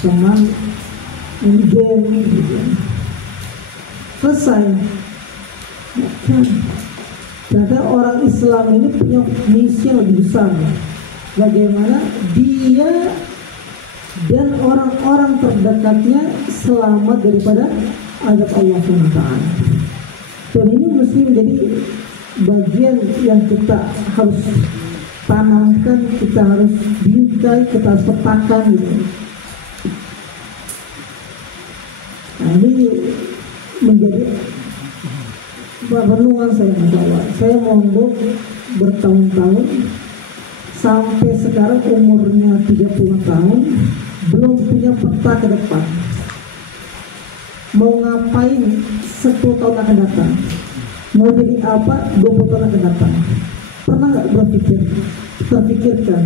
teman main game gitu. Selesai. Ternyata orang Islam ini punya misi yang lebih besar. Bagaimana dia dan orang-orang terdekatnya selamat daripada azab Allah SWT. Dan ini mesti menjadi bagian yang kita harus tanamkan, kita harus bingkai, kita harus petakan gitu. Nah, ini menjadi renungan saya bahwa saya mondok bertahun-tahun sampai sekarang umurnya 30 tahun belum punya peta ke depan. Mau ngapain 10 tahun akan datang? Mau jadi apa 20 tahun akan datang? Pernah nggak terpikirkan?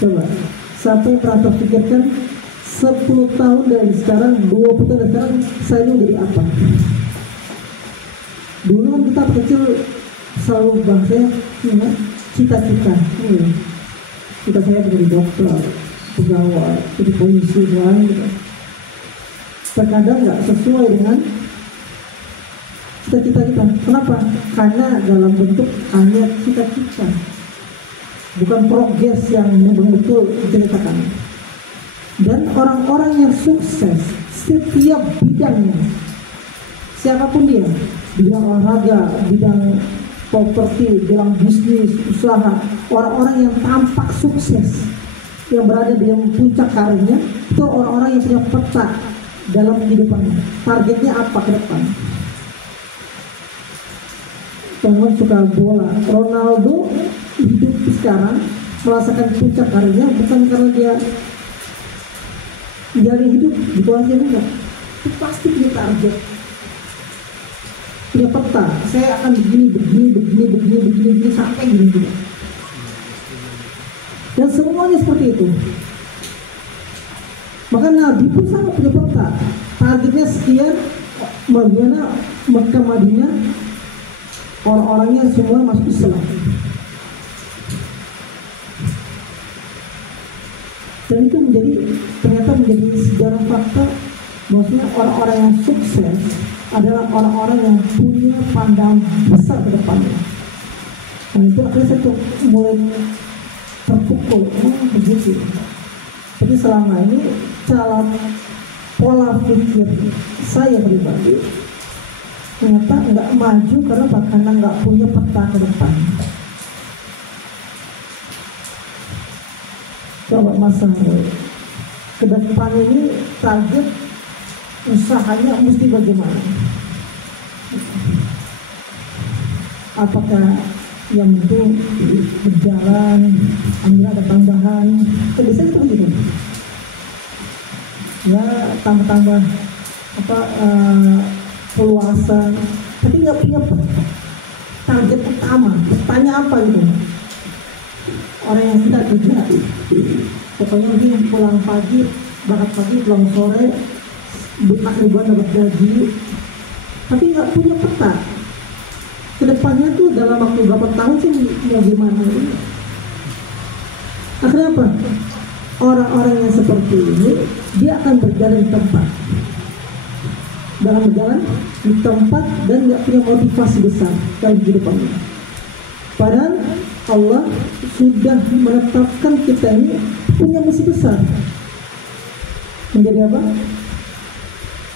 Coba, siapa yang pernah terpikirkan 10 tahun dari sekarang, 20 tahun dari sekarang, saya ini jadi apa? Dulu kan kita kecil selalu bahasanya cita-cita. Cita saya menjadi dokter, pegawai, jadi polisi, lain gitu. Terkadang nggak sesuai dengan cita-cita kita. Kenapa? Karena dalam bentuk hanya cita-cita, bukan progres yang betul-betul diceritakan. Dan orang-orang yang sukses setiap bidangnya, siapapun dia, bidang olahraga, bidang properti, bidang bisnis, usaha, orang-orang yang tampak sukses, yang berada di puncak karirnya, itu orang-orang yang punya peta dalam kehidupannya. Targetnya apa ke depan? Teman suka bola, Ronaldo hidup sekarang merasakan puncak karirnya bukan karena dia jari hidup gitu aja, enggak. Itu pasti punya target, punya peta. Saya akan begini sampai gini. Dan semuanya seperti itu. Maka Nabi pun sama punya peta. Targetnya sekian, bagaimana Mekah Madinah orang-orangnya semua masuk Islam. Dan itu ternyata menjadi sejarah fakta. Maksudnya orang-orang yang sukses adalah orang-orang yang punya pandangan besar ke depannya. Dan itu akhirnya saya tuh mulai terpukul, begitu. Jadi selama ini pola pikir saya pribadi ternyata nggak maju karena nggak punya peta ke depan. Coba masalah ke depan ini target usahanya mesti bagaimana? Apakah yang penting berjalan, ambil ada tambahan? Biasanya itu begitu. Ya tambah peluasan, tapi nggak punya target utama. Tanya apa gitu? Orang yang tidak kerja, pokoknya dia pulang pagi, berangkat pagi, pulang sore, ribuan dapat gaji, tapi nggak punya peta. Kedepannya tuh dalam waktu berapa tahun sih mau gimana? Akhirnya apa? Orang-orang yang seperti ini dia akan berjalan di tempat, dalam berjalan di tempat dan nggak punya motivasi besar dalam kehidupannya. Padahal Allah sudah menetapkan kita ini punya misi besar, menjadi apa?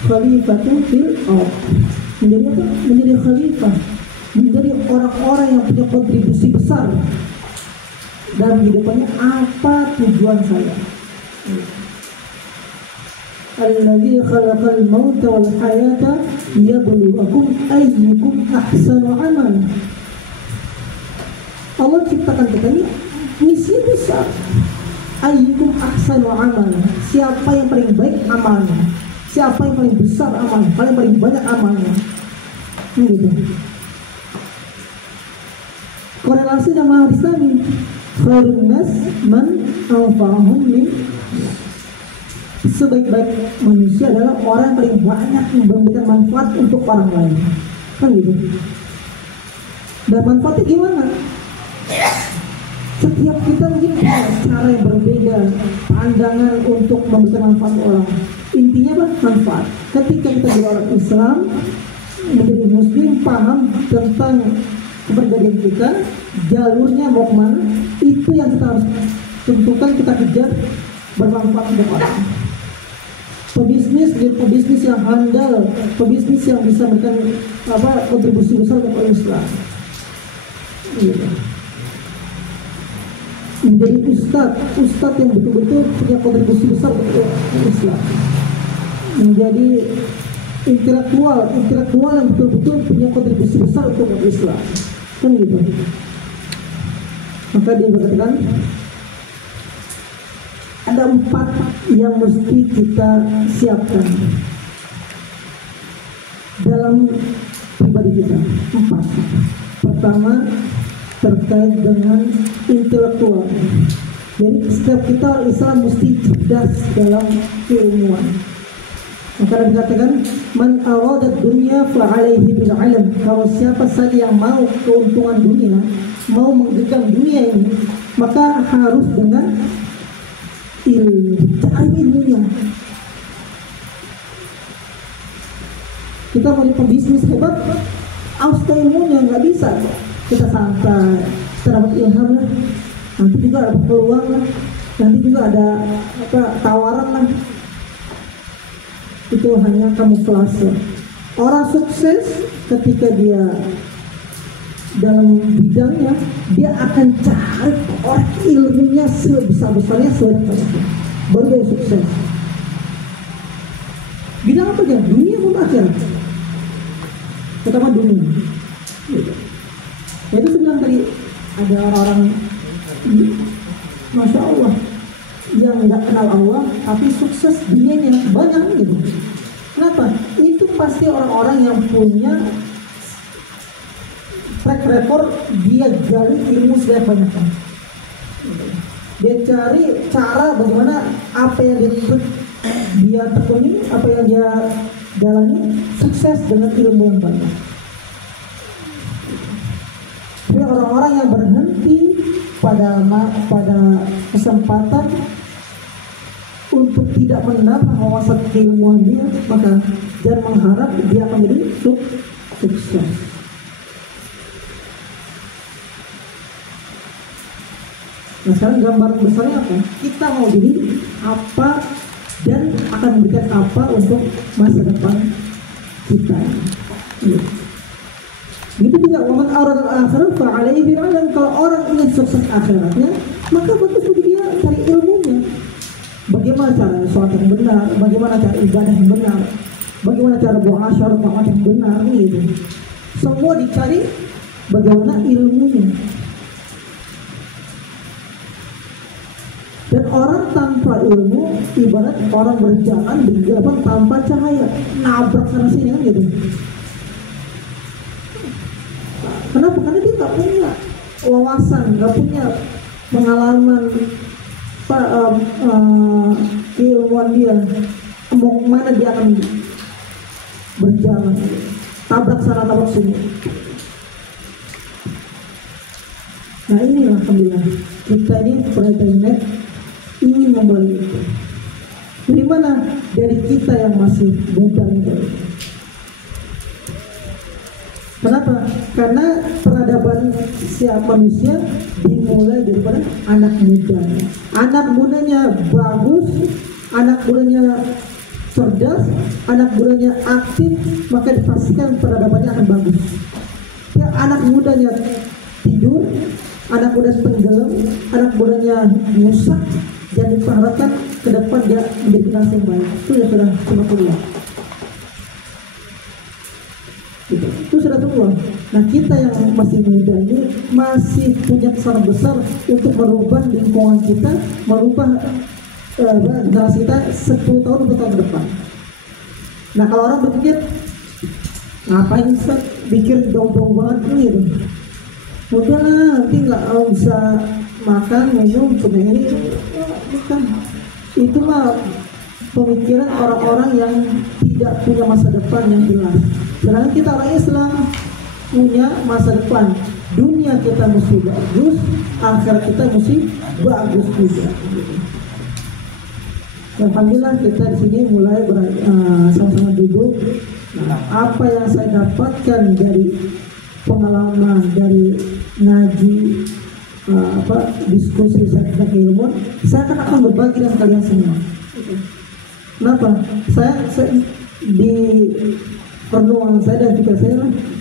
Khalifatun fil ardh. Menjadi apa? Menjadi khalifah, menjadi orang-orang yang punya kontribusi besar dalam kehidupannya. Apa tujuan saya? Alladzi khalaqal mauta wal hayata liyabluwakum ayyukum ahsanu amala. Allah ciptakan kita ini misi besar. Ayyukum ahsanu amala. Siapa yang paling baik amalnya? Siapa yang paling besar amalnya? Paling banyak amalnya? Gitu. Korelasi sama hadis Nabi, khairun nas man anfa'ahum min. Sebaik-baik manusia adalah orang yang paling banyak memberikan manfaat untuk orang lain. Kan gitu. Dan manfaatnya gimana? Setiap kita mungkin punya cara yang berbeda, pandangan untuk memberikan manfaat orang. Intinya apa? Manfaat. Ketika kita jadi orang Islam, menjadi Muslim, paham tentang kepribadian kita, jalurnya mau kemana, itu yang kita harus tentukan, kita kejar, bermanfaat untuk orang. Pebisnis, jadi pebisnis yang handal, pebisnis yang bisa memberikan kontribusi besar untuk Islam. Gitu. Menjadi ustadz yang betul-betul punya kontribusi besar untuk Islam. Menjadi intelektual yang betul-betul punya kontribusi besar untuk Islam. Kan gitu. Maka dia berkatakan ada 4 yang mesti kita siapkan dalam pribadi kita. 4. Pertama, terkait dengan intelektual. Jadi setiap kita Islam mesti cerdas dalam keilmuan. Maka dikatakan man arada dunya fa alaihi bil ilm. Kalau siapa saja yang mau keuntungan dunia, mau menggenggam dunia ini, maka harus dengan ilmu, cari ilmunya. Kita mau pebisnis hebat, harus tahu ilmunya, nggak bisa kita santai, kita dapat ilham lah, nanti juga ada peluang lah, nanti juga ada tawaran lah. Itu hanya kamuflase. Orang sukses ketika dia dalam bidangnya, dia akan cari orang ilmunya sebesar-besarnya, sebanyak-banyaknya, baru dia sukses. Bidang apa aja? Dunia pun akhirat. Pertama dunia. Jadi sebilang tadi ada orang-orang, masya Allah, yang nggak kenal Allah tapi sukses dunianya banyak gitu. Kenapa? Itu pasti orang-orang yang punya track record, dia gali ilmu sebanyak-banyaknya. Dia cari cara bagaimana apa yang dia tekuni, apa yang dia jalani, sukses dengan ilmu yang banyak. Tapi orang-orang yang berhenti pada kesempatan untuk tidak menambah wawasan keilmuan dia, maka jangan mengharap dia akan jadi sukses. Nah sekarang gambar besarnya apa? Kita mau jadi apa dan akan memberikan apa untuk masa depan kita. Begitu juga waman arad al-akhirah fa alaihi bil ilm. Kalau orang ingin sukses akhiratnya, maka bagus bagi dia cari ilmunya. Bagaimana cara sholat yang benar, bagaimana cara ibadah yang benar, bagaimana cara muasyarah yang benar, gitu. Semua dicari bagaimana ilmunya. Dan orang tanpa ilmu ibarat orang berjalan di gelap tanpa cahaya, nabrak sana sini kan gitu. Kenapa? Karena dia nggak punya wawasan, nggak punya pengalaman, keilmuan dia, mau kemana dia akan berjalan, tabrak sana tabrak sini. Nah inilah alhamdulillah kita ini Internet ingin membeli itu. Dari mana? Dari kita yang masih muda itu. Kenapa? Karena peradaban siap manusia dimulai daripada anak mudanya. Anak mudanya bagus, anak mudanya cerdas, anak mudanya aktif, maka dipastikan peradabannya akan bagus. Ya, anak mudanya tidur, anak muda tenggelam, anak mudanya rusak, dan diharapkan ke depan dia menjadi generasi yang baik. Itu ya sudah cuma keluar. Itu sudah tua. Nah kita yang masih muda ini masih punya kesempatan besar untuk merubah lingkungan kita, merubah generasi kita 10 tahun 20 tahun ke depan. Nah kalau orang berpikir ngapain Ustaz pikir jauh-jauh banget gitu, udahlah nanti nggak bisa makan minum ini, bukan. Itu mah pemikiran orang-orang yang tidak punya masa depan yang jelas. Sedangkan kita orang Islam punya masa depan dunia kita mesti bagus, akhirat kita mesti bagus juga. Alhamdulillah kita di sini mulai sama-sama duduk. Nah, apa yang saya dapatkan dari pengalaman, dari ngaji, diskusi saya tentang keilmuan, saya akan berbagi dengan kalian semua. Kenapa? Saya di perenungan saya dan pikir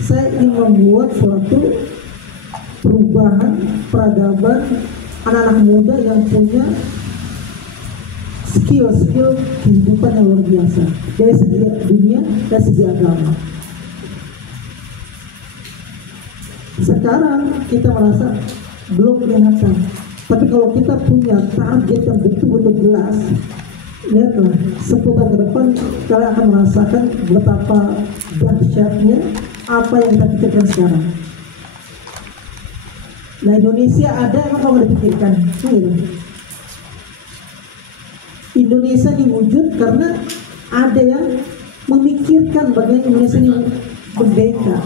saya ingin membuat suatu perubahan peradaban anak-anak muda yang punya skill kehidupan yang luar biasa dari segi dunia dan segi agama. Sekarang kita merasa belum kelihatan, tapi kalau kita punya target yang betul-betul jelas, lihatlah 10 tahun ke depan kalian akan merasakan betapa dahsyatnya apa yang kita pikirkan sekarang. Nah, Indonesia ada yang kamu dipikirkan, Indonesia diwujud karena ada yang memikirkan bagaimana Indonesia ini merdeka.